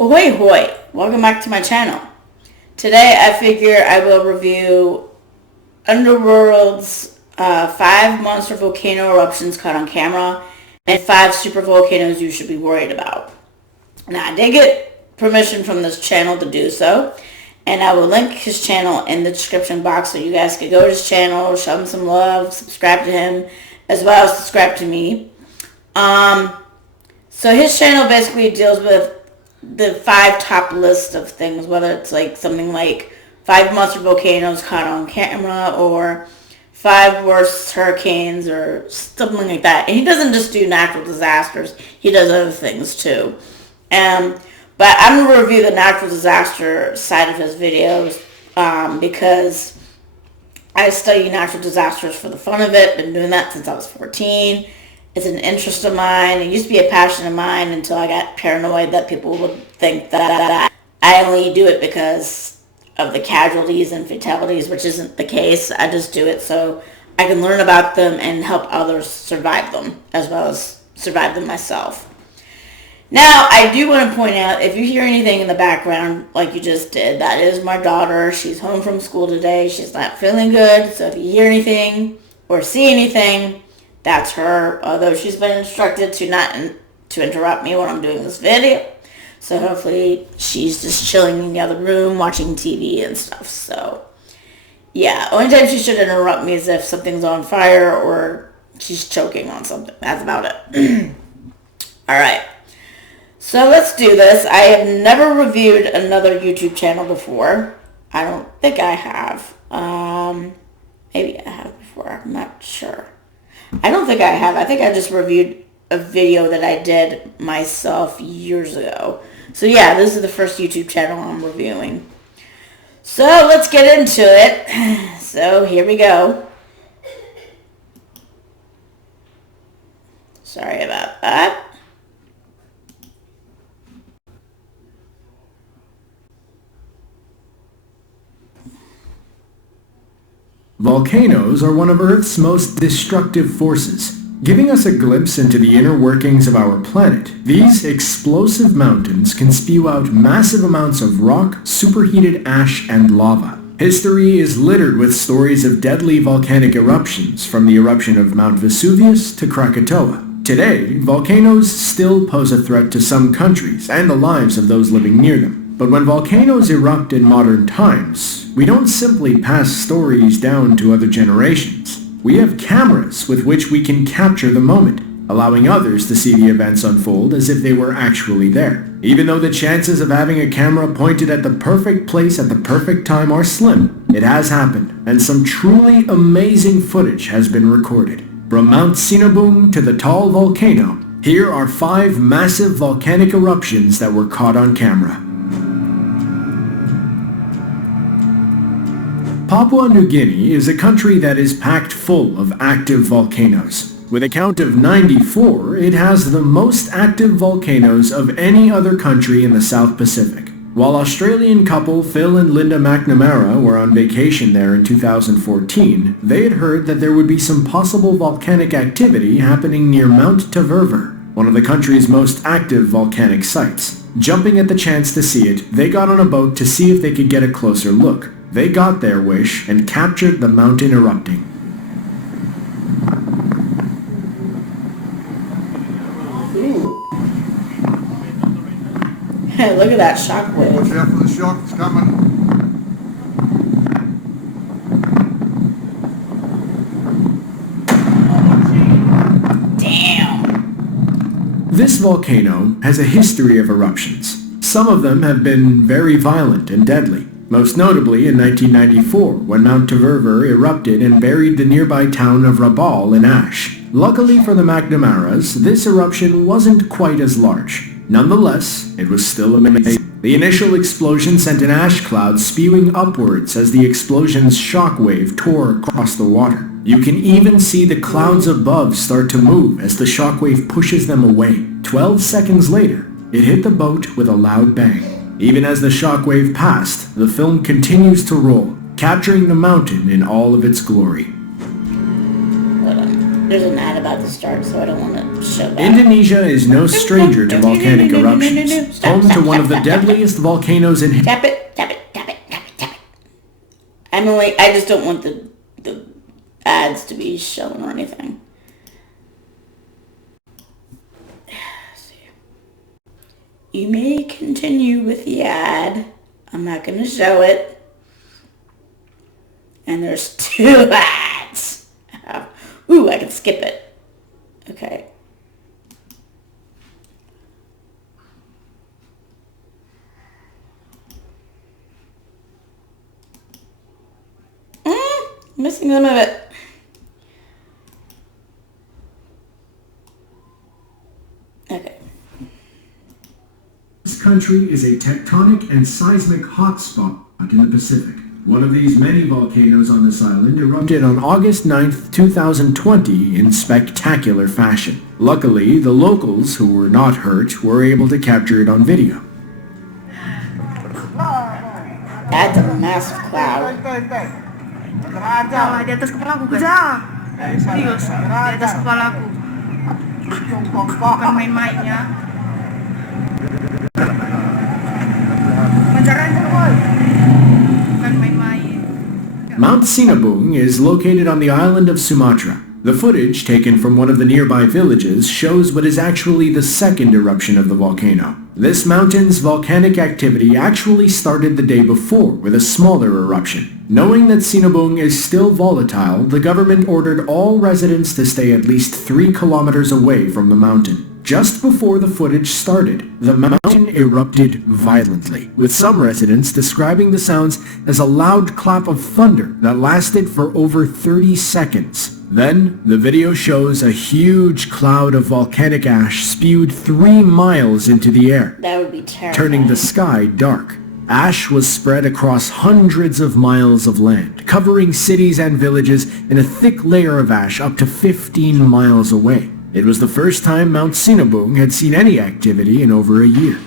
Ahoy hoy! Welcome back to my channel. Today I figure I will review Underworld's 5 monster volcano eruptions caught on camera and 5 super volcanoes you should be worried about. Now I did get permission from this channel to do so, and I will link his channel in the description box so you guys can go to his channel, show him some love, subscribe to him, as well as subscribe to me. So his channel basically deals with the 5 top list of things, whether it's like something like 5 monster volcanoes caught on camera or 5 worst hurricanes or something like that. And he doesn't just do natural disasters, he does other things too. But I'm going to review the natural disaster side of his videos because I study natural disasters for the fun of it. Been doing that since I was 14. It's an interest of mine. It used to be a passion of mine until I got paranoid that people would think that I only do it because of the casualties and fatalities, which isn't the case. I just do it so I can learn about them and help others survive them, as well as survive them myself. Now, I do want to point out, if you hear anything in the background like you just did, that is my daughter. She's home from school today. She's not feeling good, so if you hear anything or see anything, that's her, although she's been instructed to not to interrupt me when I'm doing this video. So hopefully she's just chilling in the other room watching TV and stuff. So yeah, only time she should interrupt me is if something's on fire or she's choking on something. That's about it. Alright, so let's do this. I have never reviewed another YouTube channel before. I don't think I have. Maybe I have before. I'm not sure. I don't think I have. I think I just reviewed a video that I did myself years ago. So yeah, this is the first YouTube channel I'm reviewing. So let's get into it. So here we go. Sorry about that. Volcanoes are one of Earth's most destructive forces. Giving us a glimpse into the inner workings of our planet, these explosive mountains can spew out massive amounts of rock, superheated ash, and lava. History is littered with stories of deadly volcanic eruptions, from the eruption of Mount Vesuvius to Krakatoa. Today, volcanoes still pose a threat to some countries and the lives of those living near them. But when volcanoes erupt in modern times, we don't simply pass stories down to other generations. We have cameras with which we can capture the moment, allowing others to see the events unfold as if they were actually there. Even though the chances of having a camera pointed at the perfect place at the perfect time are slim, it has happened, and some truly amazing footage has been recorded. From Mount Sinabung to the Tall Volcano, here are 5 massive volcanic eruptions that were caught on camera. Papua New Guinea is a country that is packed full of active volcanoes. With a count of 94, it has the most active volcanoes of any other country in the South Pacific. While Australian couple Phil and Linda McNamara were on vacation there in 2014, they had heard that there would be some possible volcanic activity happening near Mount Taverver, one of the country's most active volcanic sites. Jumping at the chance to see it, they got on a boat to see if they could get a closer look. They got their wish and captured the mountain erupting. Hey, look at that shockwave. Watch out for the shock, it's coming. Damn. This volcano has a history of eruptions. Some of them have been very violent and deadly. Most notably in 1994, when Mount Taverver erupted and buried the nearby town of Rabaul in ash. Luckily for the McNamaras, this eruption wasn't quite as large. Nonetheless, it was still amazing. The initial explosion sent an ash cloud spewing upwards as the explosion's shockwave tore across the water. You can even see the clouds above start to move as the shockwave pushes them away. 12 seconds later, it hit the boat with a loud bang. Even as the shockwave passed, the film continues to roll, capturing the mountain in all of its glory. There's an ad about to start, so I don't want to show that. Indonesia is no stranger to volcanic eruptions, home to one of the deadliest volcanoes in... Tap it, tap it, tap it, tap it, tap it. I just don't want the ads to be shown or anything. You may continue with the ad. I'm not going to show it. And there's 2 ads. Ooh, I can skip it. Okay. Missing some of it. Okay. This country is a tectonic and seismic hotspot in the Pacific. One of these many volcanoes on this island erupted on August 9th, 2020 in spectacular fashion. Luckily, the locals, who were not hurt, were able to capture it on video. That's a massive cloud. Di atas kepala aku kan? Serius, di atas kepala aku. Bukan main-main ya. Bukan main-main. Mount Sinabung is located on the island of Sumatra. The footage taken from one of the nearby villages shows what is actually the second eruption of the volcano. This mountain's volcanic activity actually started the day before with a smaller eruption. Knowing that Sinabung is still volatile, the government ordered all residents to stay at least 3 kilometers away from the mountain. Just before the footage started, the mountain erupted violently, with some residents describing the sounds as a loud clap of thunder that lasted for over 30 seconds. Then, the video shows a huge cloud of volcanic ash spewed 3 miles into the air, That would be terrifying. turning the sky dark. Ash was spread across hundreds of miles of land, covering cities and villages in a thick layer of ash up to 15 miles away. It was the first time Mount Sinabung had seen any activity in over a year.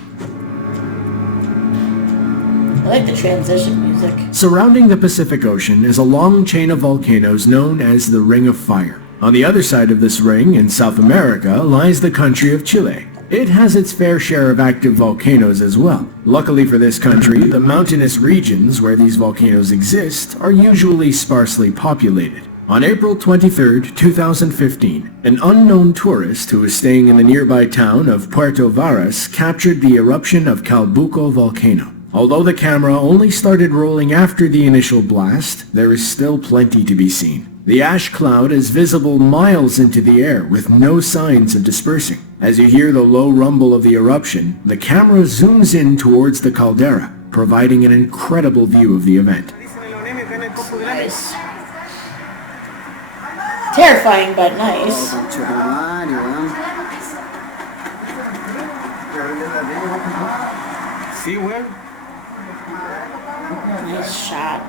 I like the transition music. Surrounding the Pacific Ocean is a long chain of volcanoes known as the Ring of Fire. On the other side of this ring, in South America, lies the country of Chile. It has its fair share of active volcanoes as well. Luckily for this country, the mountainous regions where these volcanoes exist are usually sparsely populated. On April 23, 2015, an unknown tourist who was staying in the nearby town of Puerto Varas captured the eruption of Calbuco volcano. Although the camera only started rolling after the initial blast, there is still plenty to be seen. The ash cloud is visible miles into the air with no signs of dispersing. As you hear the low rumble of the eruption, the camera zooms in towards the caldera, providing an incredible view of the event. Nice. Terrifying, but nice. See where? Nice shot.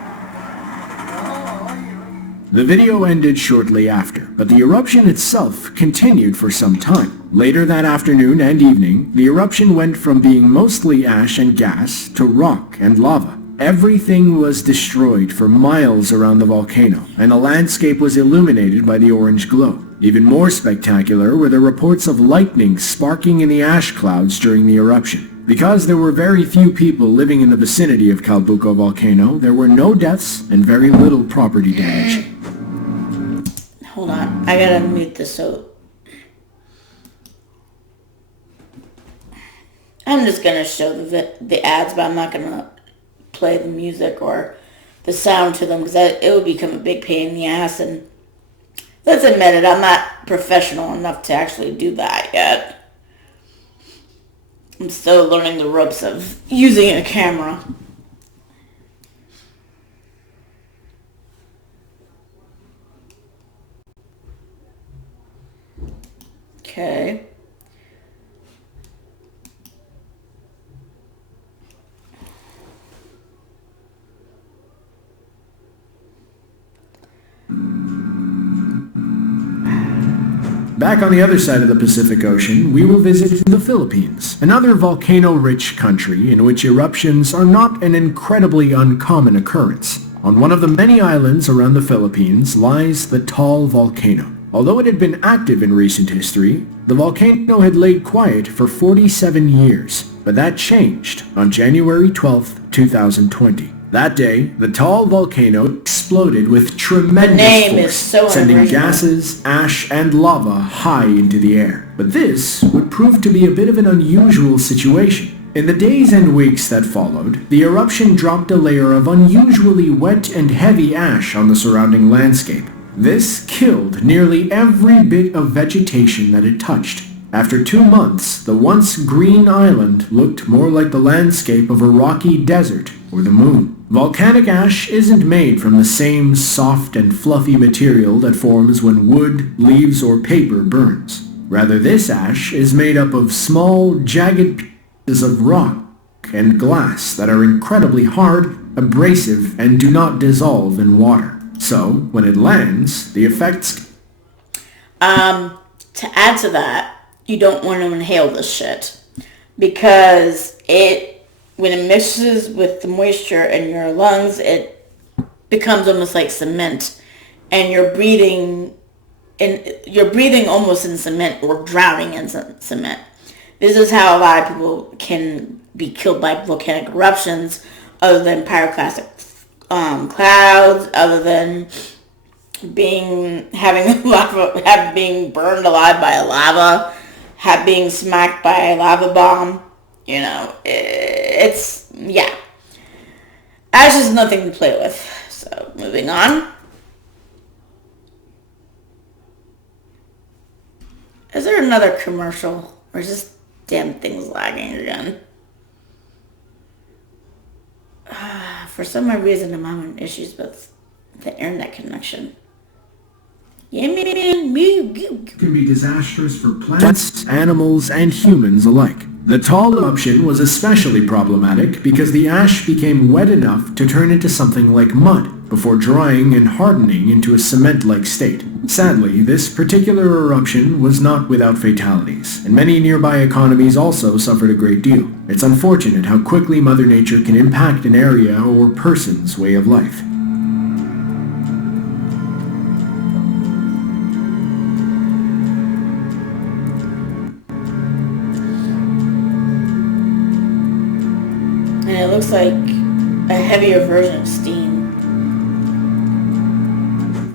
The video ended shortly after, but the eruption itself continued for some time. Later that afternoon and evening, the eruption went from being mostly ash and gas to rock and lava. Everything was destroyed for miles around the volcano, and the landscape was illuminated by the orange glow. Even more spectacular were the reports of lightning sparking in the ash clouds during the eruption. Because there were very few people living in the vicinity of Calbuco volcano, there were no deaths and very little property damage. Hold on. I gotta mute this so... I'm just gonna show the ads, but I'm not gonna play the music or the sound to them because it would become a big pain in the ass, and let's admit it, I'm not professional enough to actually do that yet. I'm still learning the ropes of using a camera. Okay. Back on the other side of the Pacific Ocean, we will visit the Philippines, another volcano-rich country in which eruptions are not an incredibly uncommon occurrence. On one of the many islands around the Philippines lies the Taal volcano. Although it had been active in recent history, the volcano had laid quiet for 47 years, but that changed on January 12, 2020. That day, the tall volcano exploded with tremendous force, sending gases, ash, and lava high into the air. But this would prove to be a bit of an unusual situation. In the days and weeks that followed, the eruption dropped a layer of unusually wet and heavy ash on the surrounding landscape. This killed nearly every bit of vegetation that it touched. After 2 months, the once green island looked more like the landscape of a rocky desert or the moon. Volcanic ash isn't made from the same soft and fluffy material that forms when wood, leaves, or paper burns. Rather, this ash is made up of small, jagged pieces of rock and glass that are incredibly hard, abrasive, and do not dissolve in water. So, when it lands, the effects... To add to that, you don't want to inhale this shit. Because when it mixes with the moisture in your lungs, it becomes almost like cement. And you're breathing almost in cement or drowning in cement. This is how a lot of people can be killed by volcanic eruptions, other than pyroclastic clouds, other than being burned alive by a lava, being smacked by a lava bomb. You know, ash is nothing to play with. So, moving on. Is there another commercial? Or is this damn thing's lagging again? For some reason, I'm having issues with the internet connection. Can be disastrous for plants, animals, and humans alike. The tall eruption was especially problematic because the ash became wet enough to turn into something like mud before drying and hardening into a cement-like state. Sadly, this particular eruption was not without fatalities, and many nearby economies also suffered a great deal. It's unfortunate how quickly Mother Nature can impact an area or person's way of life. And it looks like a heavier version of steam.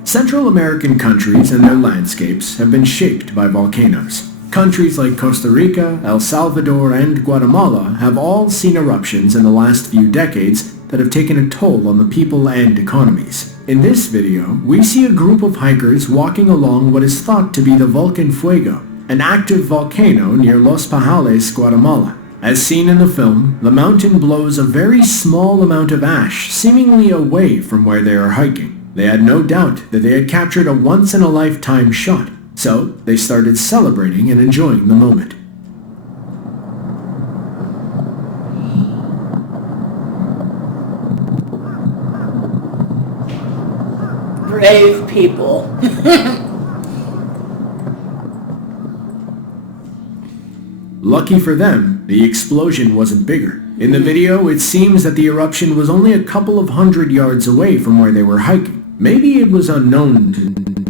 Central American countries and their landscapes have been shaped by volcanoes. Countries like Costa Rica, El Salvador, and Guatemala have all seen eruptions in the last few decades that have taken a toll on the people and economies. In this video, we see a group of hikers walking along what is thought to be the Volcan Fuego, an active volcano near Los Pajales, Guatemala. As seen in the film, the mountain blows a very small amount of ash seemingly away from where they are hiking. They had no doubt that they had captured a once-in-a-lifetime shot, so they started celebrating and enjoying the moment. Brave people. Lucky for them, the explosion wasn't bigger. In the video, it seems that the eruption was only a couple of 100 yards away from where they were hiking. Maybe it was unknown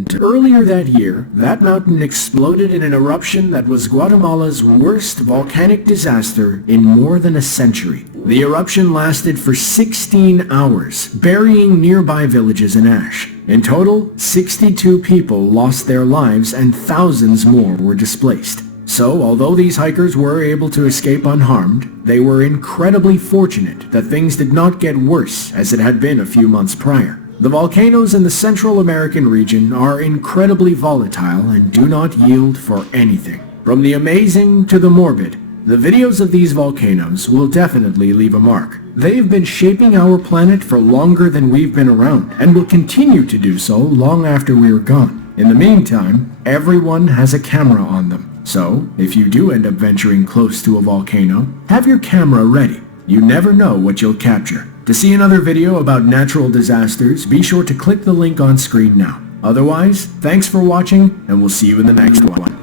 to... Earlier that year, that mountain exploded in an eruption that was Guatemala's worst volcanic disaster in more than a century. The eruption lasted for 16 hours, burying nearby villages in ash. In total, 62 people lost their lives and thousands more were displaced. So, although these hikers were able to escape unharmed, they were incredibly fortunate that things did not get worse as it had been a few months prior. The volcanoes in the Central American region are incredibly volatile and do not yield for anything. From the amazing to the morbid, the videos of these volcanoes will definitely leave a mark. They've been shaping our planet for longer than we've been around, and will continue to do so long after we're gone. In the meantime, everyone has a camera on them. So, if you do end up venturing close to a volcano, have your camera ready. You never know what you'll capture. To see another video about natural disasters, be sure to click the link on screen now. Otherwise, thanks for watching, and we'll see you in the next one.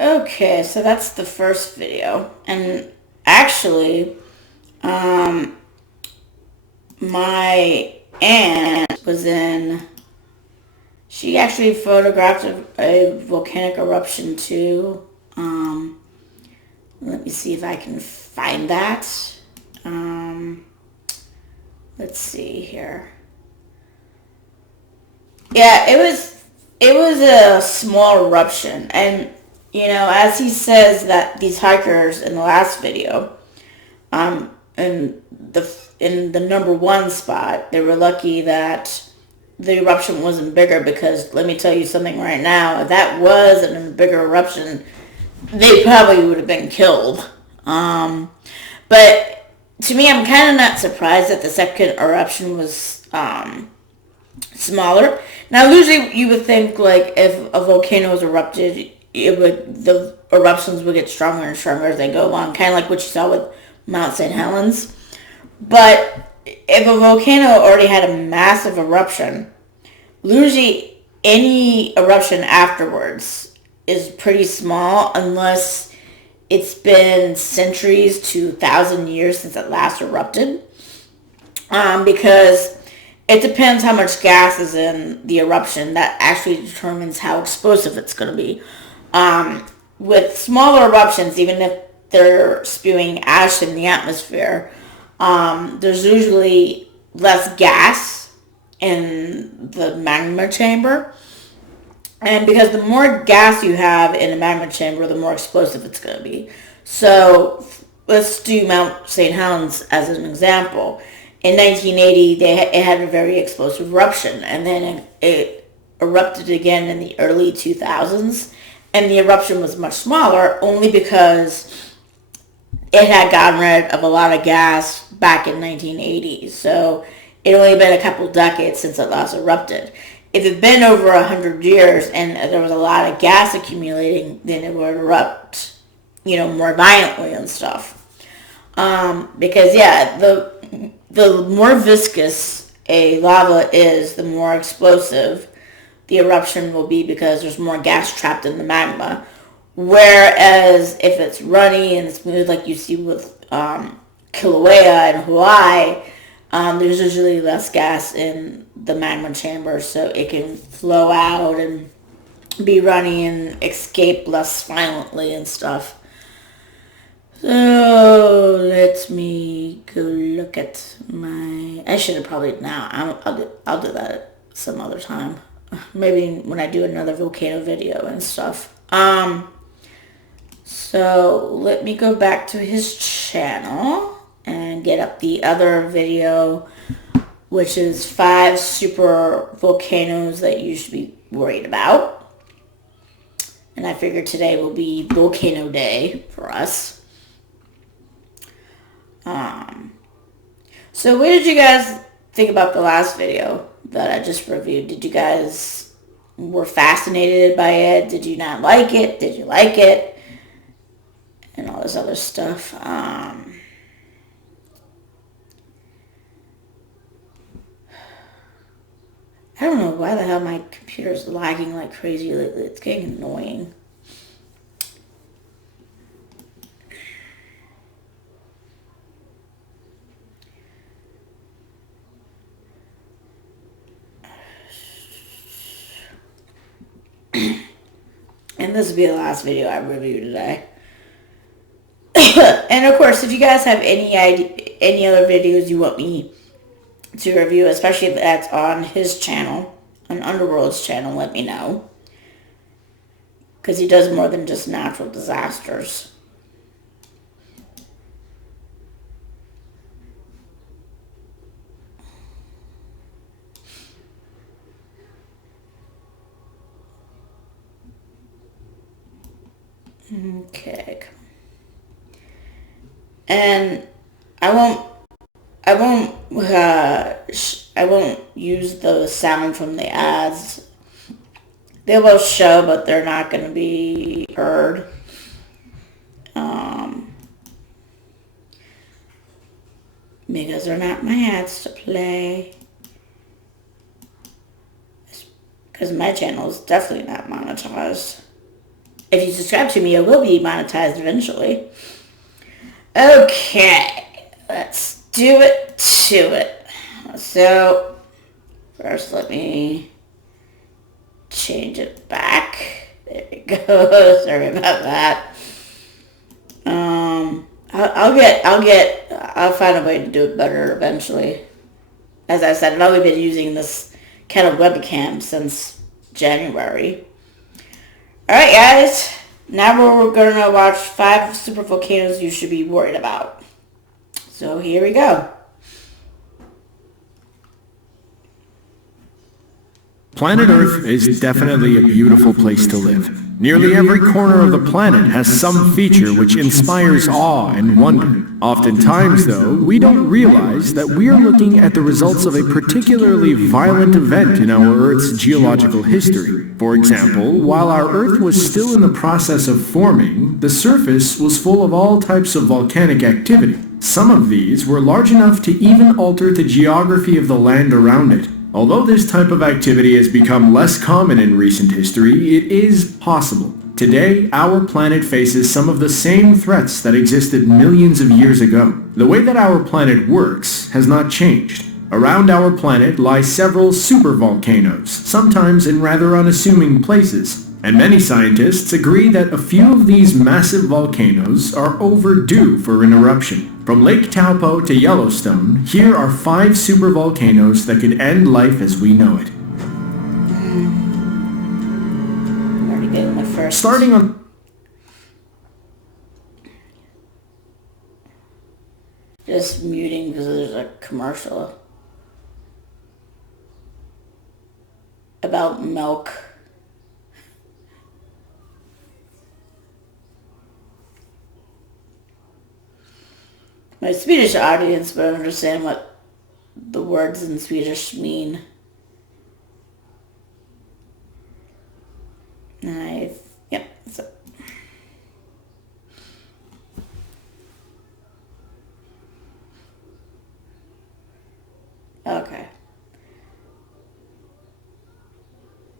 Okay, so that's the first video. And actually, my aunt was in She actually photographed a volcanic eruption too. Let me see if I can find that. Let's see here. Yeah, it was a small eruption, and as he says that these hikers in the last video, in the number one spot, they were lucky that the eruption wasn't bigger, because let me tell you something right now, if that was a bigger eruption, they probably would have been killed. But to me, I'm kind of not surprised that the second eruption was smaller. Now, usually you would think, like, if a volcano was erupted, the eruptions would get stronger and stronger as they go along, kind of like what you saw with Mount St. Helens. But if a volcano already had a massive eruption, usually any eruption afterwards is pretty small, unless it's been centuries to 1,000 years since it last erupted. Because it depends how much gas is in the eruption. That actually determines how explosive it's going to be. With smaller eruptions, even if they're spewing ash in the atmosphere, there's usually less gas in the magma chamber. And because the more gas you have in a magma chamber, the more explosive it's going to be. So let's do Mount St. Helens as an example. In 1980, it had a very explosive eruption, and then it erupted again in the early 2000s, and the eruption was much smaller, only because it had gotten rid of a lot of gas back in 1980. So it only been a couple decades since it last erupted. If it had been over 100 years and there was a lot of gas accumulating, then it would erupt, more violently and stuff. Because the more viscous a lava is, the more explosive the eruption will be, because there's more gas trapped in the magma. Whereas if it's runny and smooth, like you see with Kilauea and Hawaii, there's usually less gas in the magma chamber, so it can flow out and be runny and escape less violently and stuff. So let me go look at I should have probably now. I'll do that some other time. Maybe when I do another volcano video and stuff. So let me go back to his channel and get up the other video, which is 5 super volcanoes that you should be worried about. And I figured today will be Volcano Day for us. So what did you guys think about the last video that I just reviewed? Did you guys were fascinated by it? Did you not like it? Did you like it? And all this other stuff. I don't know why the hell my computer's lagging like crazy lately. It's getting annoying. And this will be the last video I review today. And of course, if you guys have any other videos you want me to review, especially if that's on his channel, on Underworld's channel, let me know. Because he does more than just natural disasters. Okay. And I won't use the sound from the ads. They will show, but they're not going to be heard. Because they're not my ads to play. Because my channel is definitely not monetized. If you subscribe to me, it will be monetized eventually. Okay, let's do it to it. So, first let me change it back. There we go. Sorry about that. I'll find a way to do it better eventually. As I said, I've only been using this kind of webcam since January. Alright guys, now we're going to watch 5 super volcanoes you should be worried about. So here we go. Planet Earth is definitely a beautiful place to live. Nearly every corner of the planet has some feature which inspires awe and wonder. Oftentimes, though, we don't realize that we are looking at the results of a particularly violent event in our Earth's geological history. For example, while our Earth was still in the process of forming, the surface was full of all types of volcanic activity. Some of these were large enough to even alter the geography of the land around it. Although this type of activity has become less common in recent history, it is possible. Today, our planet faces some of the same threats that existed millions of years ago. The way that our planet works has not changed. Around our planet lie several supervolcanoes, sometimes in rather unassuming places. And many scientists agree that a few of these massive volcanoes are overdue for an eruption. From Lake Taupo to Yellowstone, here are 5 supervolcanoes that could end life as we know it. I'm already getting my first. Starting on... Just muting because there's a commercial about milk. My Swedish audience would understand what the words in Swedish mean. Yep, that's it. Okay.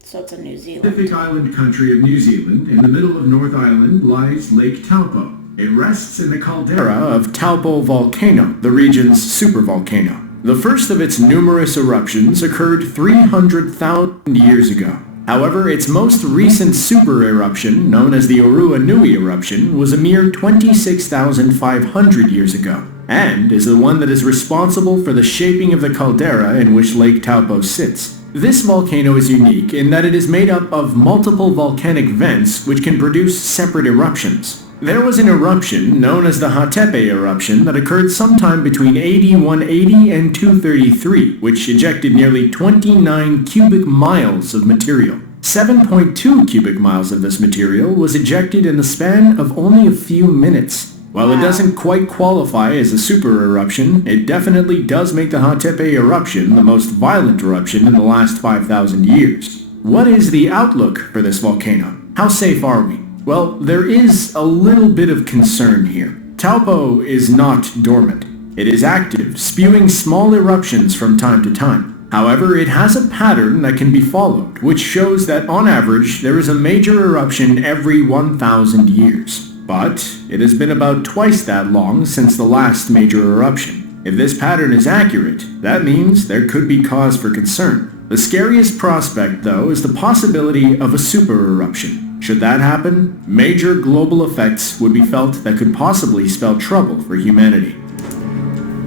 So it's a New Zealand. Pacific Island country of New Zealand, in the middle of North Island, lies Lake Taupo. It rests in the caldera of Taupo Volcano, the region's supervolcano. The first of its numerous eruptions occurred 300,000 years ago. However, its most recent super eruption, known as the Orua Nui eruption, was a mere 26,500 years ago, and is the one that is responsible for the shaping of the caldera in which Lake Taupo sits. This volcano is unique in that it is made up of multiple volcanic vents which can produce separate eruptions. There was an eruption known as the Hatepe eruption that occurred sometime between AD 180 and 233, which ejected nearly 29 cubic miles of material. 7.2 cubic miles of this material was ejected in the span of only a few minutes. While it doesn't quite qualify as a super eruption, it definitely does make the Hatepe eruption the most violent eruption in the last 5,000 years. What is the outlook for this volcano? How safe are we? Well, there is a little bit of concern here. Taupo is not dormant. It is active, spewing small eruptions from time to time. However, it has a pattern that can be followed, which shows that on average there is a major eruption every 1,000 years. But it has been about twice that long since the last major eruption. If this pattern is accurate, that means there could be cause for concern. The scariest prospect, though, is the possibility of a super eruption. Should that happen, major global effects would be felt that could possibly spell trouble for humanity.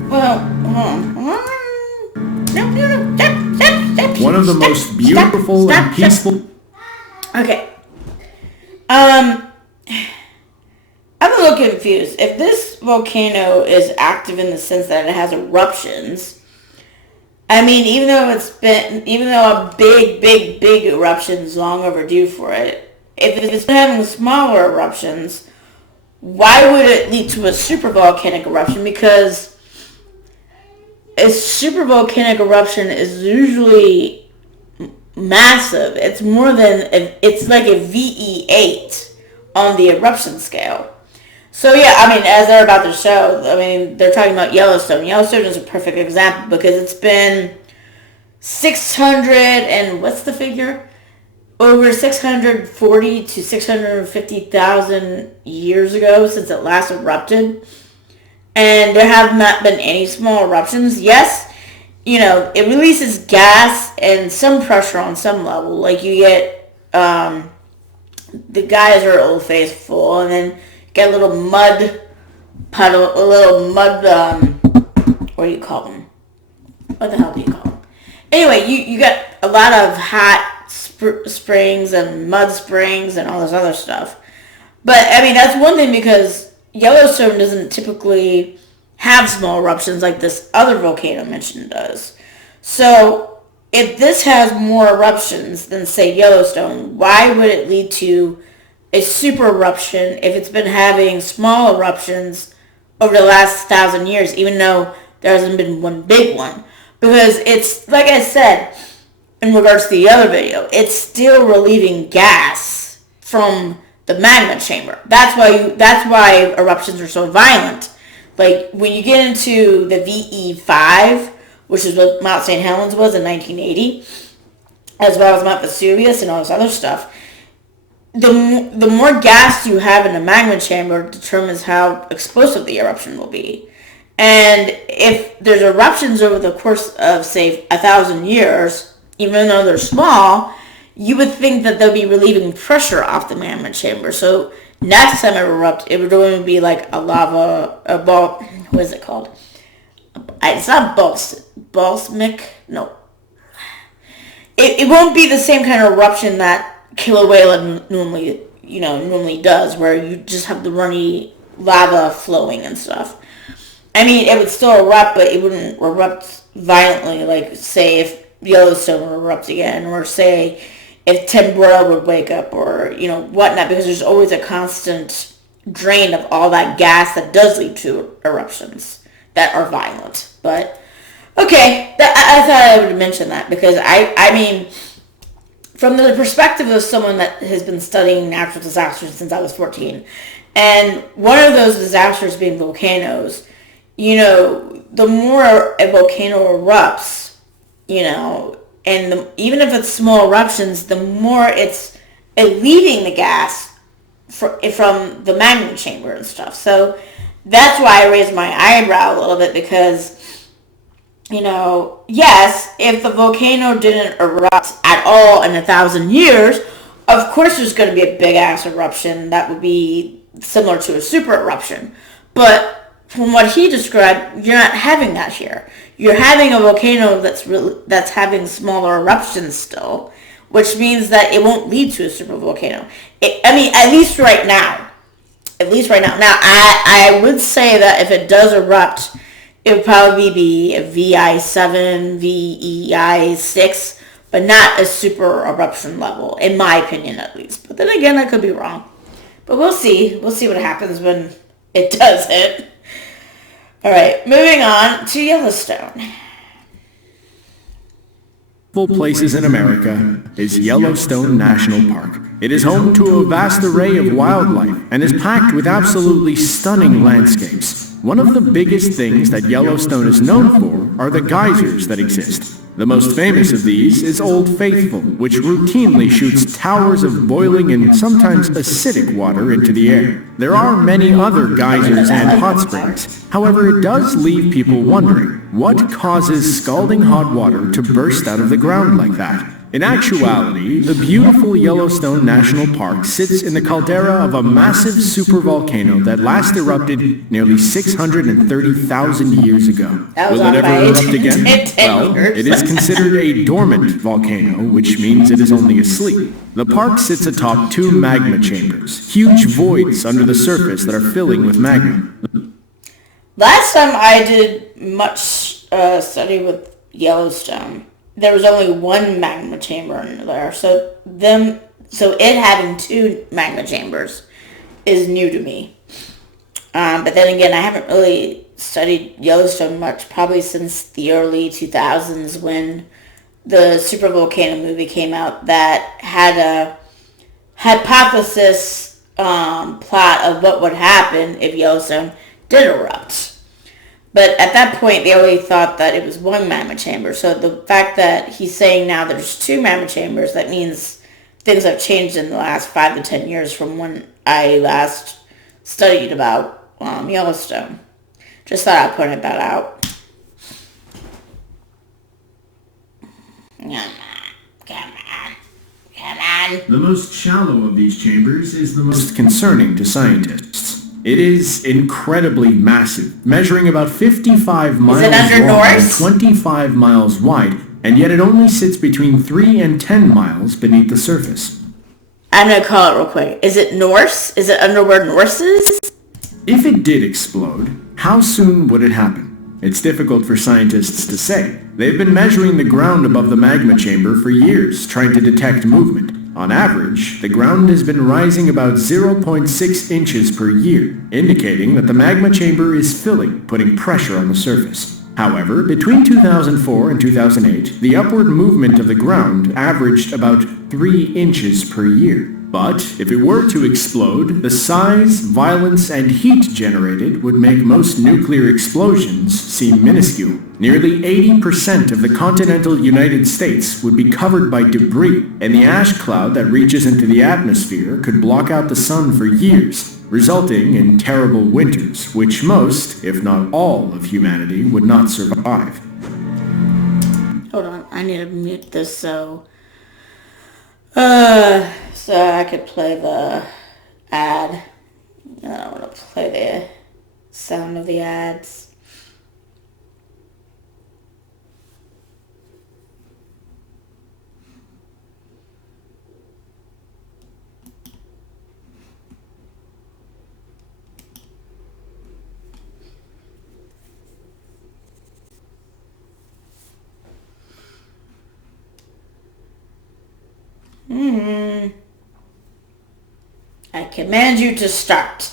Well, One of the most beautiful and peaceful... Okay. I'm a little confused. If this volcano is active in the sense that it has eruptions, I mean, even though a big eruption is long overdue for it, if it's been having smaller eruptions, why would it lead to a supervolcanic eruption? Because a supervolcanic eruption is usually massive. It's it's like a VE8 on the eruption scale. So yeah, I mean, as they're about to show, I mean, they're talking about Yellowstone. Yellowstone is a perfect example because it's been 600 and what's the figure? Over 640 to 650,000 years ago since it last erupted. And there have not been any small eruptions. Yes, you know, it releases gas and some pressure on some level. Like you get the guys are Old Faithful, and then get a little mud puddle, a little mud, what do you call them? What the hell do you call them? Anyway, you got a lot of hot springs and mud springs and all this other stuff. But, I mean, that's one thing because Yellowstone doesn't typically have small eruptions like this other volcano mentioned does. So, if this has more eruptions than, say, Yellowstone, why would it lead to a super eruption if it's been having small eruptions over the last 1,000 years, even though there hasn't been one big one? Because it's, like I said, in regards to the other video, it's still relieving gas from the magma chamber. That's why eruptions are so violent. Like, when you get into the VE5, which is what Mount St. Helens was in 1980, as well as Mount Vesuvius and all this other stuff, the more gas you have in the magma chamber determines how explosive the eruption will be. And if there's eruptions over the course of, say, 1,000 years, even though they're small, you would think that they'll be relieving pressure off the magma chamber. So next time it erupts, it would only be like a ball, what is it called? It's not balsamic, no. It won't be the same kind of eruption that Kilauea normally does, where you just have the runny lava flowing and stuff. I mean, it would still erupt, but it wouldn't erupt violently, like, say, if Yellowstone would erupt again, or, say, if Tambora would wake up, or, whatnot, because there's always a constant drain of all that gas that does lead to eruptions that are violent. But, okay, I thought I would mention that, because, I mean, from the perspective of someone that has been studying natural disasters since I was 14, and one of those disasters being volcanoes, the more a volcano erupts, and even if it's small eruptions, the more it's leaving the gas from the magma chamber and stuff. So that's why I raised my eyebrow a little bit, because, yes, if the volcano didn't erupt at all in 1,000 years, of course there's going to be a big-ass eruption that would be similar to a super eruption. But from what he described, you're not having that here. You're having a volcano that's having smaller eruptions still, which means that it won't lead to a super volcano. At least right now. Now, I would say that if it does erupt, it would probably be a VI7, VEI6, but not a super eruption level, in my opinion at least. But then again, I could be wrong. But we'll see. We'll see what happens when it does hit. Alright, moving on to Yellowstone. Places in America is Yellowstone National Park. It is home to a vast array of wildlife and is packed with absolutely stunning landscapes. One of the biggest things that Yellowstone is known for are the geysers that exist. The most famous of these is Old Faithful, which routinely shoots towers of boiling and sometimes acidic water into the air. There are many other geysers and hot springs. However, it does leave people wondering, what causes scalding hot water to burst out of the ground like that? In actuality, the beautiful Yellowstone National Park sits in the caldera of a massive supervolcano that last erupted nearly 630,000 years ago. Will it ever erupt again? Well, it is considered a dormant volcano, which means it is only asleep. The park sits atop two magma chambers, huge voids under the surface that are filling with magma. Last time I did much study with Yellowstone, there was only one magma chamber in there, so it having two magma chambers is new to me. But then again, I haven't really studied Yellowstone much, probably since the early 2000s when the supervolcano movie came out that had a hypothesis plot of what would happen if Yellowstone did erupt. But at that point, they only thought that it was one magma chamber. So the fact that he's saying now there's two magma chambers, that means things have changed in the last 5 to 10 years from when I last studied about Yellowstone. Just thought I'd point that out. Come on. on. The most shallow of these chambers is the most concerning to scientists. It is incredibly massive, measuring about 55 miles long and 25 miles wide, and yet it only sits between 3 and 10 miles beneath the surface. I'm going to call it real quick. Is it Norse? Is it under where Norse is? If it did explode, how soon would it happen? It's difficult for scientists to say. They've been measuring the ground above the magma chamber for years, trying to detect movement. On average, the ground has been rising about 0.6 inches per year, indicating that the magma chamber is filling, putting pressure on the surface. However, between 2004 and 2008, the upward movement of the ground averaged about 3 inches per year. But if it were to explode, the size, violence, and heat generated would make most nuclear explosions seem minuscule. Nearly 80% of the continental United States would be covered by debris, and the ash cloud that reaches into the atmosphere could block out the sun for years, resulting in terrible winters, which most, if not all, of humanity would not survive. Hold on, I need to mute this so I could play the ad. I don't want to play the sound of the ads. I command you to start.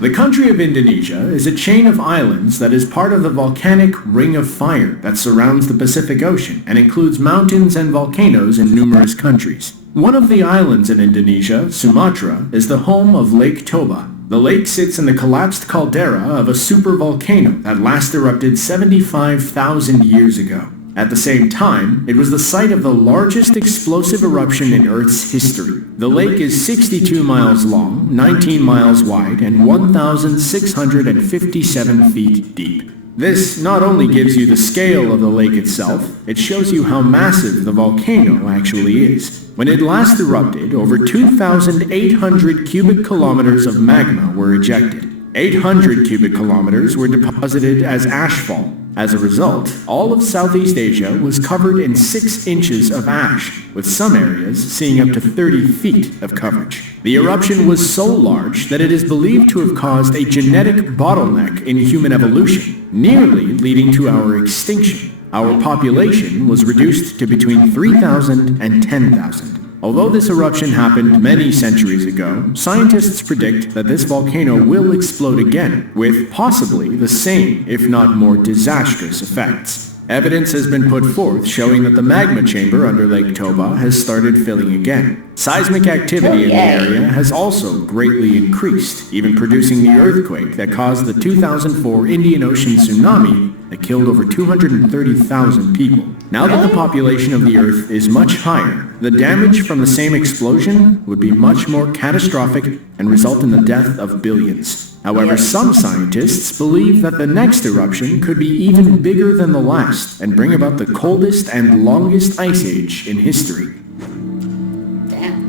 The country of Indonesia is a chain of islands that is part of the volcanic ring of fire that surrounds the Pacific Ocean and includes mountains and volcanoes in numerous countries. One of the islands in Indonesia, Sumatra, is the home of Lake Toba. The lake sits in the collapsed caldera of a supervolcano that last erupted 75,000 years ago. At the same time, it was the site of the largest explosive eruption in Earth's history. The lake is 62 miles long, 19 miles wide, and 1,657 feet deep. This not only gives you the scale of the lake itself, it shows you how massive the volcano actually is. When it last erupted, over 2,800 cubic kilometers of magma were ejected. 800 cubic kilometers were deposited as ashfall. As a result, all of Southeast Asia was covered in 6 inches of ash, with some areas seeing up to 30 feet of coverage. The eruption was so large that it is believed to have caused a genetic bottleneck in human evolution, nearly leading to our extinction. Our population was reduced to between 3,000 and 10,000. Although this eruption happened many centuries ago, scientists predict that this volcano will explode again, with possibly the same, if not more disastrous effects. Evidence has been put forth showing that the magma chamber under Lake Toba has started filling again. Seismic activity in the area has also greatly increased, even producing the earthquake that caused the 2004 Indian Ocean tsunami that killed over 230,000 people. Now that the population of the Earth is much higher, the damage from the same explosion would be much more catastrophic and result in the death of billions. However, some scientists believe that the next eruption could be even bigger than the last and bring about the coldest and longest ice age in history. Damn.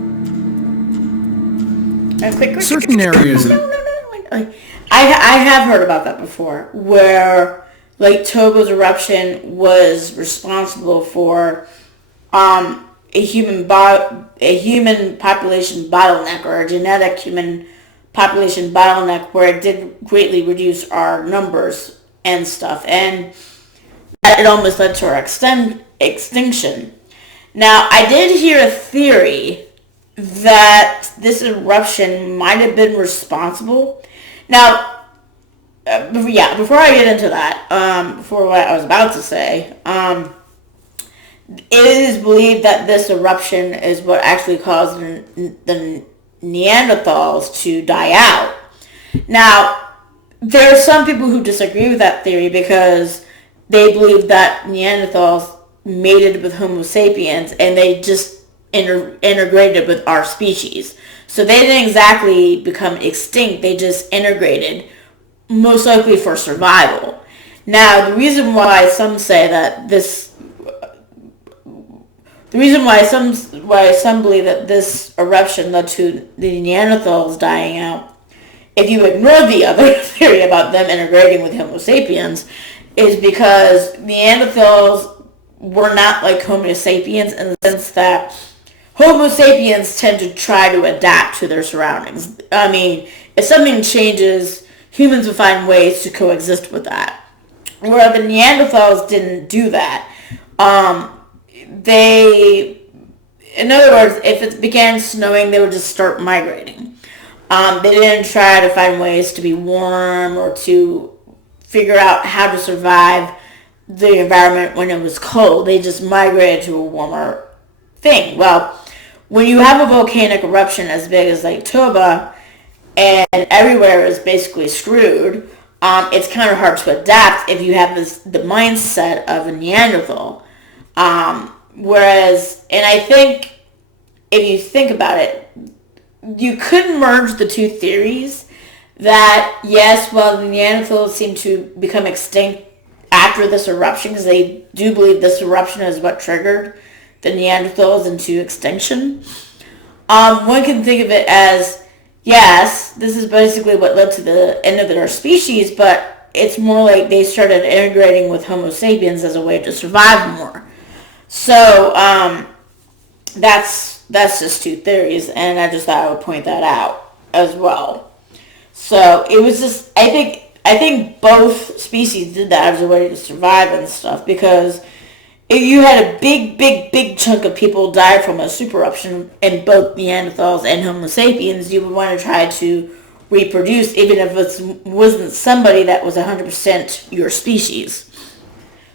Certain areas... I have heard about that before, where Lake Toba's eruption was responsible for a human population bottleneck, or a genetic human population bottleneck, where it did greatly reduce our numbers and stuff, and that it almost led to our extinction. Now, I did hear a theory that this eruption might have been responsible. Now, before I get into that, before what I was about to say, it is believed that this eruption is what actually caused the Neanderthals to die out. Now, there are some people who disagree with that theory because they believe that Neanderthals mated with Homo sapiens and they just integrated with our species. So they didn't exactly become extinct, they just integrated, most likely for survival. Now, the reason why some say that this the reason why some believe that this eruption led to the Neanderthals dying out, if you ignore the other theory about them integrating with Homo sapiens, is because Neanderthals were not like Homo sapiens in the sense that Homo sapiens tend to try to adapt to their surroundings. I mean, if something changes, humans will find ways to coexist with that. Where the Neanderthals didn't do that. In other words, if it began snowing, they would just start migrating. They didn't try to find ways to be warm or to figure out how to survive the environment when it was cold. They just migrated to a warmer thing. Well, when you have a volcanic eruption as big as Lake Toba and everywhere is basically screwed, it's kind of hard to adapt if you have the mindset of a Neanderthal. Whereas, and I think if you think about it, you could merge the two theories that, yes, well, the Neanderthals seem to become extinct after this eruption because they do believe this eruption is what triggered the Neanderthals into extinction. One can think of it as, yes, this is basically what led to the end of their species, but it's more like they started integrating with Homo sapiens as a way to survive more. So that's just two theories, and I just thought I would point that out as well. So it was just, I think both species did that as a way to survive and stuff, because if you had a big chunk of people die from a super eruption in both Neanderthals and Homo sapiens, you would want to try to reproduce, even if it wasn't somebody that was 100% your species.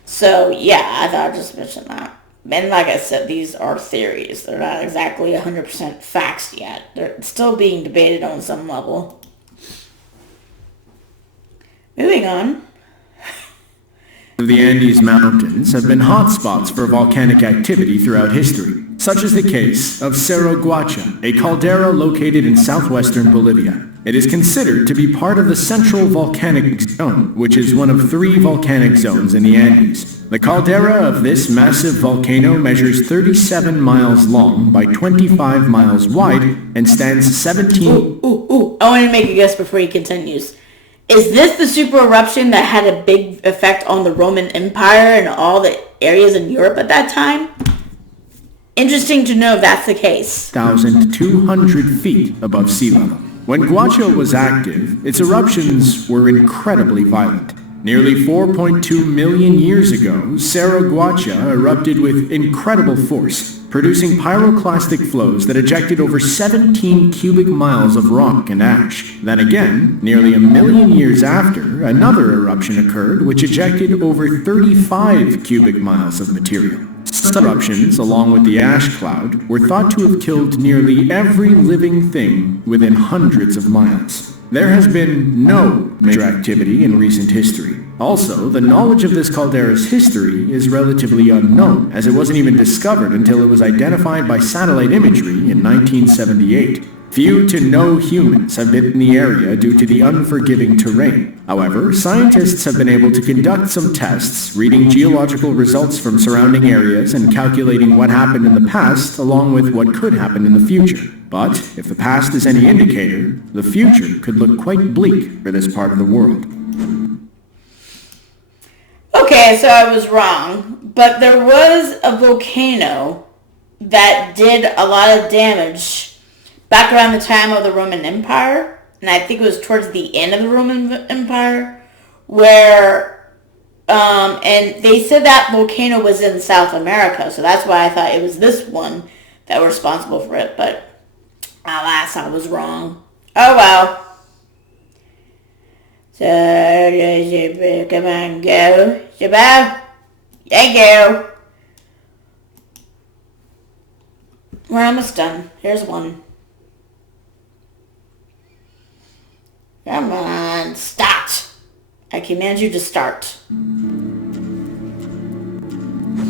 So yeah, I thought I'd just mention that. And like I said, these are theories. They're not exactly 100% facts yet. They're still being debated on some level. Moving on. The Andes Mountains have been hotspots for volcanic activity throughout history, such as the case of Cerro Guacha, a caldera located in southwestern Bolivia. It is considered to be part of the Central Volcanic Zone, which is one of 3 volcanic zones in the Andes. The caldera of this massive volcano measures 37 miles long by 25 miles wide and stands 17... I want to make a guess before he continues. Is this the super eruption that had a big effect on the Roman Empire and all the areas in Europe at that time? Interesting to know if that's the case. 1,200 feet above sea level. When Guacha was active, its eruptions were incredibly violent. Nearly 4.2 million years ago, Cerro Guacha erupted with incredible force, producing pyroclastic flows that ejected over 17 cubic miles of rock and ash. Then again, nearly a million years after, another eruption occurred which ejected over 35 cubic miles of material. Such eruptions, along with the ash cloud, were thought to have killed nearly every living thing within hundreds of miles. There has been no major activity in recent history. Also, the knowledge of this caldera's history is relatively unknown, as it wasn't even discovered until it was identified by satellite imagery in 1978. Few to no humans have been in the area due to the unforgiving terrain. However, scientists have been able to conduct some tests, reading geological results from surrounding areas and calculating what happened in the past along with what could happen in the future. But if the past is any indicator, the future could look quite bleak for this part of the world. Okay, so I was wrong, but there was a volcano that did a lot of damage back around the time of the Roman Empire, and I think it was towards the end of the Roman Empire, where, and they said that volcano was in South America, so that's why I thought it was this one that was responsible for it, but alas, I was wrong. Oh well. So, come on, go. Shabab. Yeah, go. We're almost done. Here's one. Come on, start. I command you to start.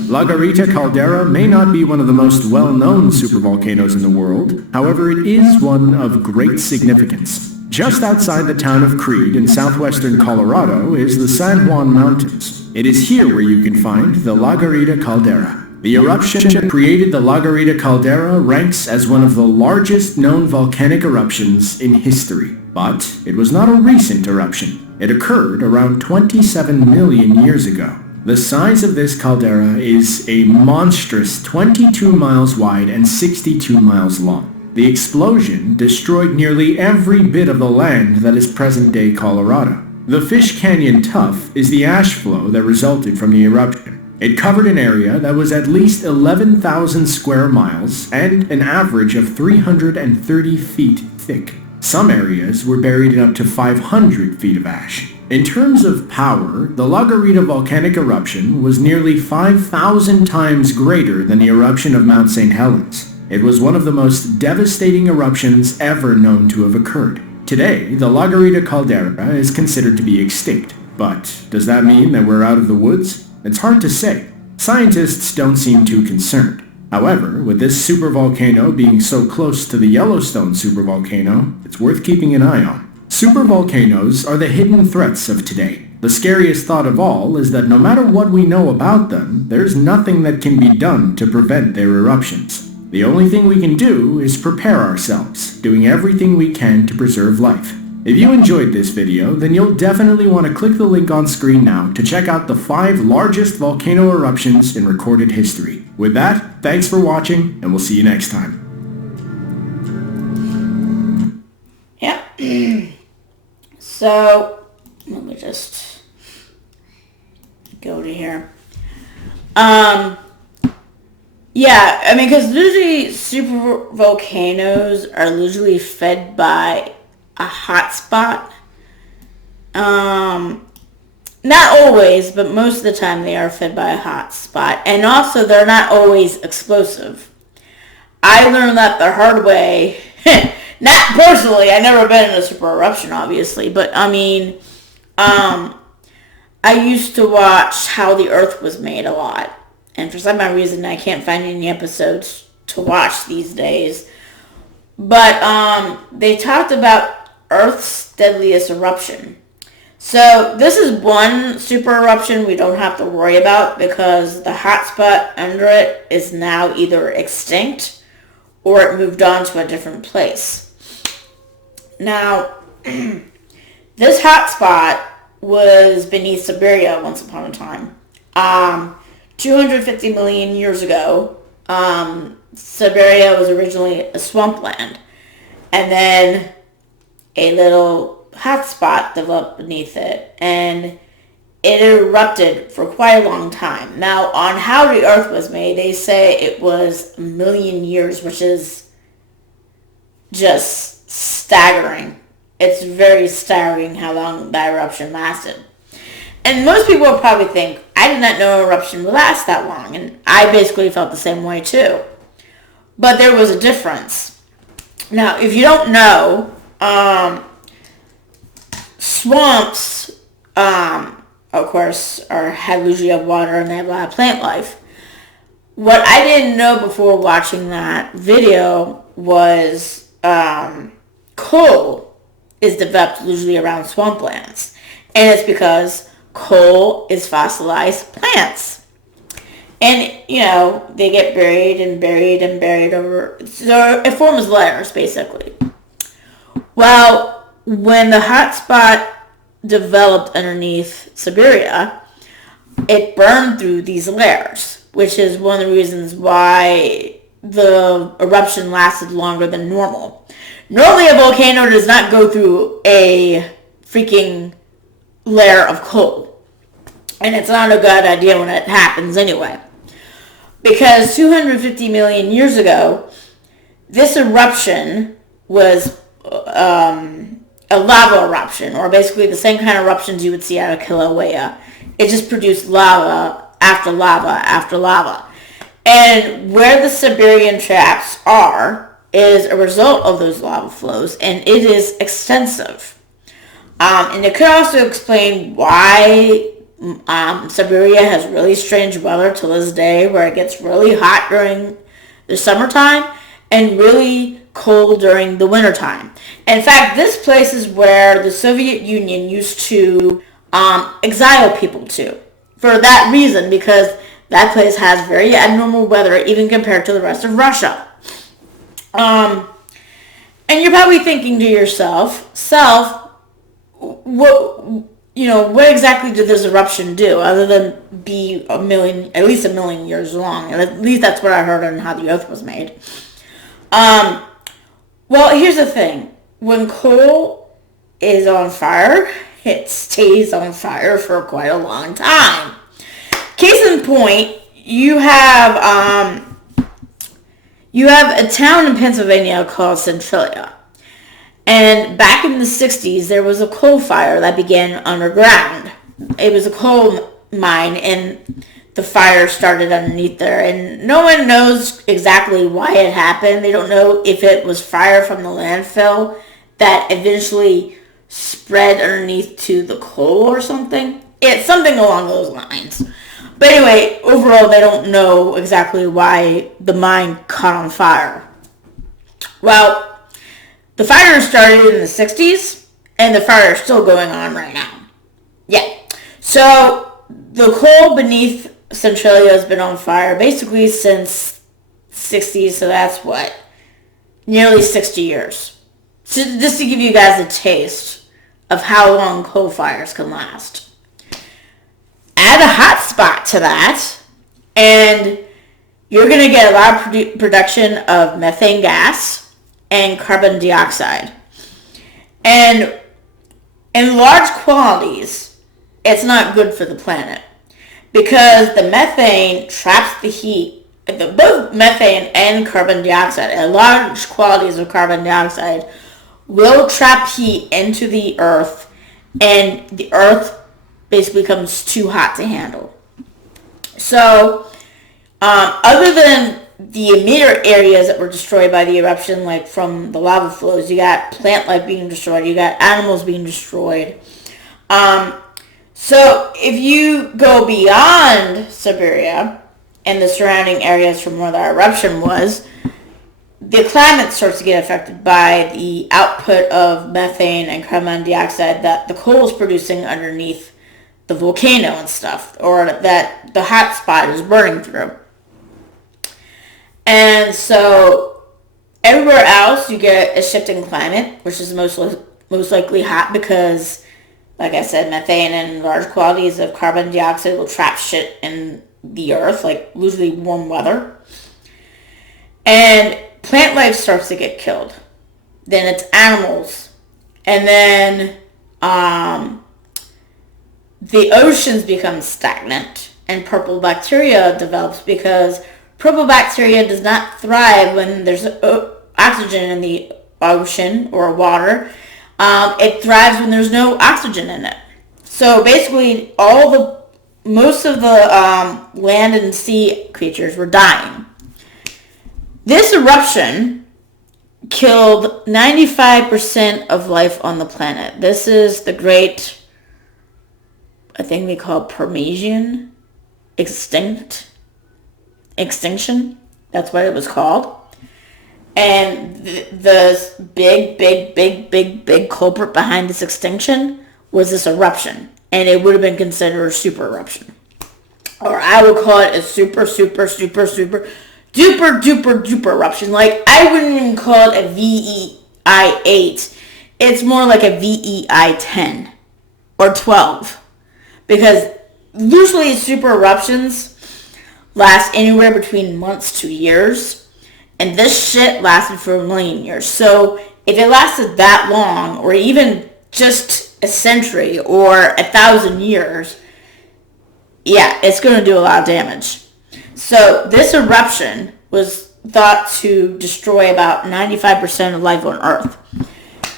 La Garita caldera may not be one of the most well-known supervolcanoes in the world. However, it is one of great significance. Just outside the town of Creede in southwestern Colorado is the San Juan Mountains. It is here where you can find the La Garita caldera. The eruption that created the La Garita caldera ranks as one of the largest known volcanic eruptions in history. But it was not a recent eruption. It occurred around 27 million years ago. The size of this caldera is a monstrous 22 miles wide and 62 miles long. The explosion destroyed nearly every bit of the land that is present-day Colorado. The Fish Canyon Tuff is the ash flow that resulted from the eruption. It covered an area that was at least 11,000 square miles and an average of 330 feet thick. Some areas were buried in up to 500 feet of ash. In terms of power, the La Garita volcanic eruption was nearly 5,000 times greater than the eruption of Mount St. Helens. It was one of the most devastating eruptions ever known to have occurred. Today, the La Garita caldera is considered to be extinct. But does that mean that we're out of the woods? It's hard to say. Scientists don't seem too concerned. However, with this supervolcano being so close to the Yellowstone supervolcano, it's worth keeping an eye on. Supervolcanoes are the hidden threats of today. The scariest thought of all is that no matter what we know about them, there's nothing that can be done to prevent their eruptions. The only thing we can do is prepare ourselves, doing everything we can to preserve life. If you enjoyed this video, then you'll definitely want to click the link on screen now to check out the 5 largest volcano eruptions in recorded history. With that, thanks for watching, and we'll see you next time. Yeah. So, let me just go to here. Yeah, I mean, because usually super volcanoes are usually fed by a hot spot. Not always, but most of the time they are fed by a hot spot. And also, they're not always explosive. I learned that the hard way. Not personally, I've never been in a super eruption, obviously. But, I mean, I used to watch How the Earth Was Made a lot. And for some odd reason, I can't find any episodes to watch these days. But they talked about Earth's deadliest eruption. So this is one super eruption we don't have to worry about because the hotspot under it is now either extinct or it moved on to a different place. Now, this hotspot was beneath Siberia once upon a time. 250 million years ago, Siberia was originally a swampland. And then a little hot spot developed beneath it, and it erupted for quite a long time. Now, on How the Earth Was Made, they say it was 1 million years, which is just staggering. It's very staggering how long that eruption lasted. And most people will probably think, I did not know an eruption would last that long, and I basically felt the same way too. But there was a difference. Now, if you don't know, swamps, of course, have usually have water and they have a lot of plant life. What I didn't know before watching that video was coal is developed usually around swamplands. And it's because coal is fossilized plants. And, you know, they get buried and buried and buried over... So it forms layers, basically. Well, when the hot spot developed underneath Siberia, it burned through these layers, which is one of the reasons why the eruption lasted longer than normal. Normally, a volcano does not go through a freaking layer of coal. And it's not a good idea when it happens anyway. Because 250 million years ago, this eruption was a lava eruption, or basically the same kind of eruptions you would see out of Kilauea. It just produced lava after lava after lava. And where the Siberian traps are is a result of those lava flows, and it is extensive. And it could also explain why Siberia has really strange weather to this day, where it gets really hot during the summertime and really cold during the wintertime. In fact, this place is where the Soviet Union used to exile people to. For that reason, because That place has very abnormal weather, even compared to the rest of Russia. And you're probably thinking to yourself, what exactly did this eruption do, other than be at least a million years long? And at least that's what I heard on how the Earth was made. Well, here's the thing. When coal is on fire, it stays on fire for quite a long time. Case in point, you have a town in Pennsylvania called Centralia. And back in the 60s, there was a coal fire that began underground. It was a coal mine, and the fire started underneath there. And no one knows exactly why it happened. They don't know if it was fire from the landfill that eventually spread underneath to the coal or something. It's something along those lines. But anyway, overall, they don't know exactly why the mine caught on fire. Well, the fire started in the 60s, and the fire is still going on right now. Yeah. So, the coal beneath Centralia has been on fire basically since 60s, so that's what? Nearly 60 years. So, just to give you guys a taste of how long coal fires can last. Add a hot spot to that, and you're going to get a lot of production of methane gas and carbon dioxide. And in large quantities, it's not good for the planet, because the methane traps the heat. Both methane and carbon dioxide, and large quantities of carbon dioxide, will trap heat into the Earth, and the Earth basically becomes too hot to handle. So, other than the emitter areas that were destroyed by the eruption, like from the lava flows, you got plant life being destroyed, you got animals being destroyed. So if you go beyond Siberia and the surrounding areas from where the eruption was, the climate starts to get affected by the output of methane and carbon dioxide that the coal is producing underneath the volcano and stuff, or that the hot spot is burning through. And so everywhere else you get a shifting climate, which is most likely hot because, like I said, methane and large quantities of carbon dioxide will trap shit in the Earth, like usually warm weather. And plant life starts to get killed. Then it's animals. And then the oceans become stagnant, and purple bacteria develops, because purple bacteria does not thrive when there's oxygen in the ocean or water. It thrives when there's no oxygen in it. So basically, most of the land and sea creatures were dying. This eruption killed 95% of life on the planet. This is the great, I think we call Permian Extinction. That's what it was called. And the big culprit behind this extinction was this eruption. And it would have been considered a super eruption. Or I would call it a super duper eruption. Like, I wouldn't even call it a VEI 8. It's more like a VEI 10 or 12. Because usually super eruptions last anywhere between months to years. And this shit lasted for a million years. So if it lasted that long, or even just a century or 1,000 years, yeah, it's going to do a lot of damage. So this eruption was thought to destroy about 95% of life on Earth.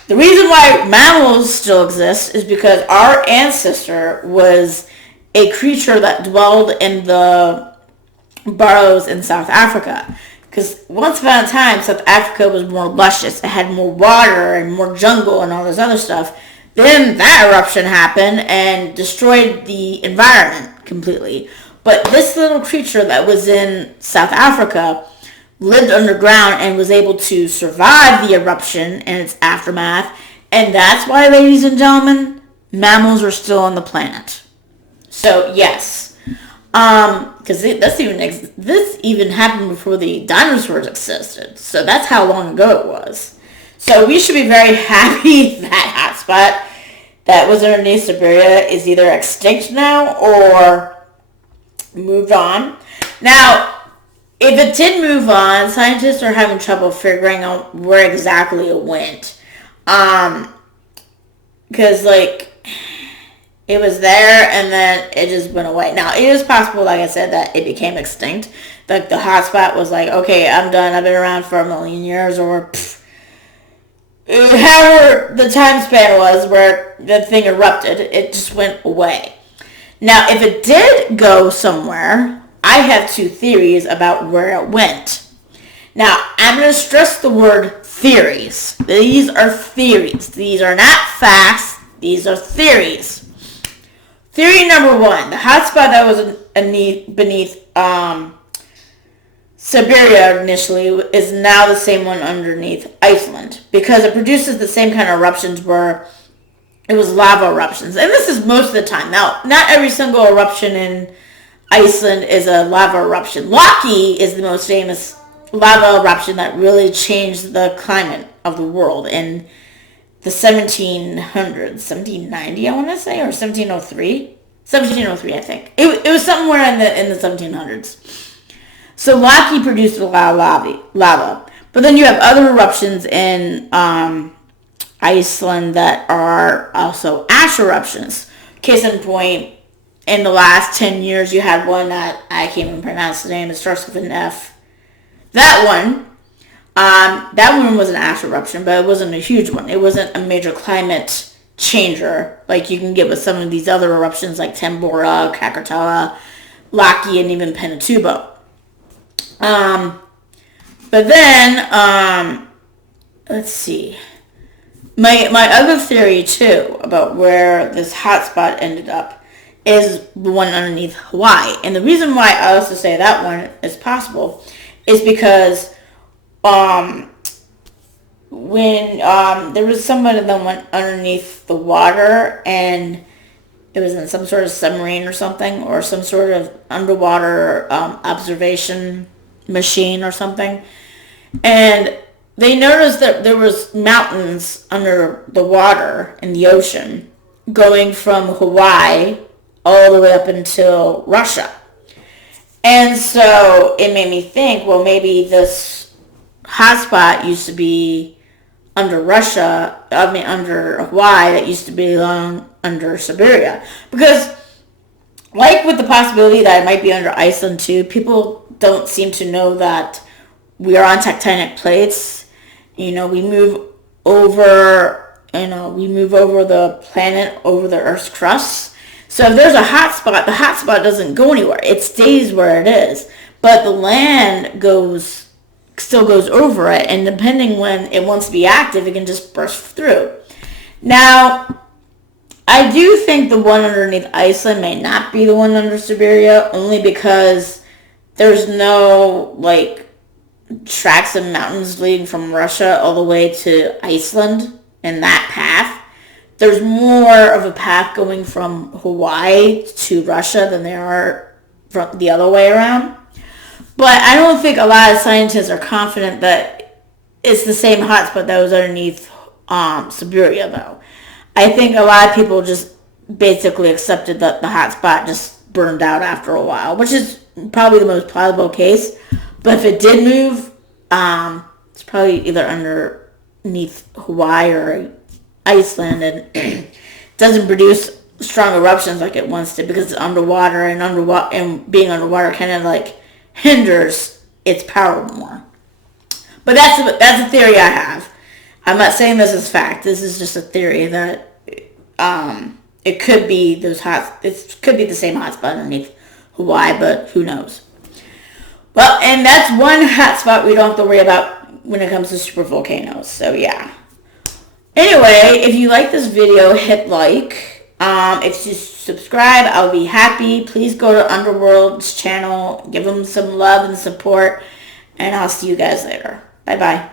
The reason why mammals still exist is because our ancestor was a creature that dwelled in the burrows in South Africa. Because once upon a time, South Africa was more luscious. It had more water and more jungle and all this other stuff. Then that eruption happened and destroyed the environment completely. But this little creature that was in South Africa lived underground and was able to survive the eruption and its aftermath. And that's why, ladies and gentlemen, mammals are still on the planet. So, yes. Because this even happened before the dinosaurs existed. So that's how long ago it was. So we should be very happy that hotspot that was underneath Siberia is either extinct now or moved on. Now, if it did move on, scientists are having trouble figuring out where exactly it went. Because, like, it was there and then it just went away. Now, it is possible, like I said, that it became extinct. Like, the hotspot was like, okay, I'm done. I've been around for 1,000,000 years, or however the time span was where the thing erupted, it just went away. Now, if it did go somewhere, I have two theories about where it went. Now, I'm going to stress the word theories. These are theories. These are not facts. These are theories. Theory number one, the hotspot that was beneath Siberia initially is now the same one underneath Iceland, because it produces the same kind of eruptions where it was lava eruptions. And this is most of the time. Now, not every single eruption in Iceland is a lava eruption. Laki is the most famous lava eruption that really changed the climate of the world in the 1700s, 1790, I want to say, or 1703. 1703, I think. It was somewhere in the 1700s. So Laki produced a lot of lava. But then you have other eruptions in Iceland that are also ash eruptions. Case in point, in the last 10 years, you had one that I can't even pronounce the name. It starts with an F. That one was an ash eruption, but it wasn't a huge one. It wasn't a major climate changer like you can get with some of these other eruptions like Tambora, Krakatoa, Laki, and even Pinatubo. But then, let's see. My other theory, too, about where this hotspot ended up is the one underneath Hawaii. And the reason why I also say that one is possible is because when there was somebody that went underneath the water, and it was in some sort of submarine or something, or some sort of underwater observation machine or something, and they noticed that there was mountains under the water in the ocean going from Hawaii all the way up until Russia. And so it made me think, well, maybe this hotspot used to be under under Hawaii, that used to belong under Siberia. Because, like with the possibility that it might be under Iceland too, people don't seem to know that we are on tectonic plates. We move over the planet, over the Earth's crust. So if there's a hotspot, the hotspot doesn't go anywhere. It stays where it is. But the land still goes over it, and depending when it wants to be active, it can just burst through. Now, I do think the one underneath Iceland may not be the one under Siberia, only because there's no, tracks of mountains leading from Russia all the way to Iceland in that path. There's more of a path going from Hawaii to Russia than there are from the other way around. But I don't think a lot of scientists are confident that it's the same hotspot that was underneath Siberia, though. I think a lot of people just basically accepted that the hotspot just burned out after a while, which is probably the most plausible case. But if it did move, it's probably either underneath Hawaii or Iceland, and doesn't produce strong eruptions like it wants to, because it's underwater, and being underwater kind of hinders its power more. But that's a theory I have. I'm not saying this is fact. This is just a theory that it could be the same hotspot underneath Hawaii, but who knows? Well, and that's one hotspot we don't have to worry about when it comes to super volcanoes. So yeah. Anyway, if you like this video, hit like. If you subscribe, I'll be happy. Please go to Underworld's channel, give them some love and support, and I'll see you guys later. Bye-bye.